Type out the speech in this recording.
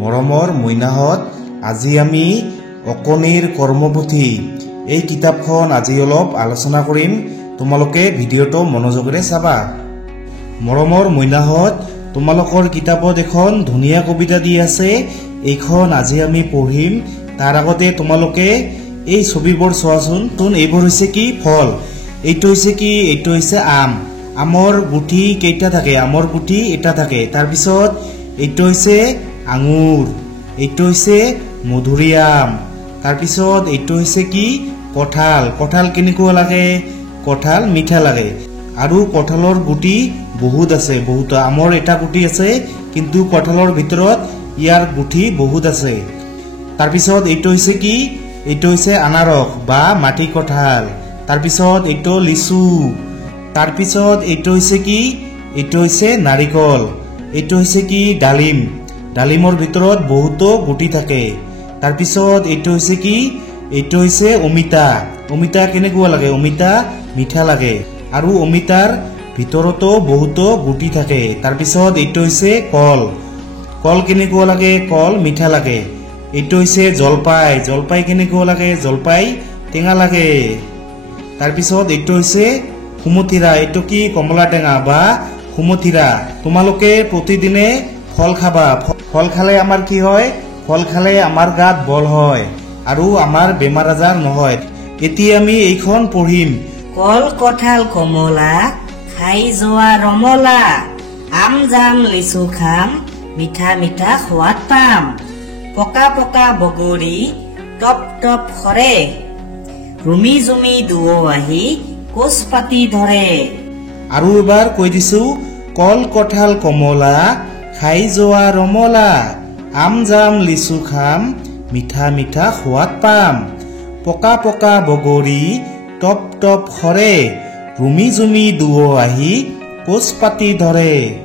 মৰমৰ মইনাহঁত, আজি আমি অকণিৰ কৰ্মপুথি এই কিতাপখন আজি অলপ আলোচনা কৰিম। তোমালোকে ভিডিঅ'টো মনোযোগেৰে চাবা। মৰমৰ মইনাহঁত, তোমালোকৰ কিতাপত এখন ধুনীয়া কবিতা দি আছে, এইখন আজি আমি পঢ়িম। তাৰ আগতে তোমালোকে এই ছবিবোৰ চোৱাচোন। এইবোৰ হৈছে কি? ফল। এইটো হৈছে কি? এইটো হৈছে আম। আমৰ গুটি কেইটা থাকে? আমৰ গুটি এটা থাকে। তাৰপিছত এইটো হৈছে আঙুৰ, এইটো হৈছে মধুৰিআম। তাৰপিছত এইটো হৈছে কি? কঁঠাল। কঁঠাল কেনেকুৱা লাগে? কঁঠাল মিঠা লাগে। আৰু কঁঠালৰ গুটি বহুত আছে, বহুত। আমৰ এটা গুটি আছে, কিন্তু কঁঠালৰ ভিতৰত ইয়াৰ গুটি বহুত আছে। তাৰপিছত এইটো হৈছে কি? এইটো হৈছে আনাৰস বা মাটি কঁঠাল। তাৰপিছত এইটো লিচু। তাৰপিছত এইটো হৈছে কি? এইটো হৈছে নাৰিকল। এইটো হৈছে কি? ডালিম। ডালিমৰ ভিতৰত বহুতো গুটি থাকে। তাৰপিছত এইটো হৈছে কি? এইটো হৈছে অমিতা। অমিতা কেনেকুৱা লাগে? অমিতা মিঠা লাগে। আৰু অমিতাৰ ভিতৰতো বহুতো গুটি থাকে। তাৰপিছত এইটো হৈছে কল। কল কেনেকুৱা লাগে? কল মিঠা লাগে। এইটো হৈছে জলপাই। জলপাই কেনেকুৱা লাগে? জলপাই টেঙা লাগে। তাৰপিছত এইটো হৈছে সুমথিৰা। এইটো কি? কমলা টেঙা বা সুমথিৰা। তোমালোকে প্ৰতিদিনে ফল খাবা। ফল খালে আমাৰ কি হয়? ফল খালে আমাৰ গাত বল হয় আৰু আমাৰ বেমাৰ আজাৰ নহয়। এতিয়া আমি এইখন পঢ়িম। কল কঁঠাল কমলা, খাই যোৱা ৰমলা, আম জাম লিচু খাম, মিঠা মিঠা সোৱাদ পাম। পকা পকা বগৰী, টপ টপ সৰে, ৰুমি জুমি দুও আহি কোচ পাতি ধৰে। আৰু এবাৰ কৈ দিছো। কল কঁঠাল কমলা, খাই যোৱা ৰমলা, আম জাম লিচু খাম, মিঠা মিঠা সোৱাদ পাম। পকা পকা বগৰী, টপ টপ সৰে, ৰুমি জুমি দুও আহি কোচ পাতি ধৰে।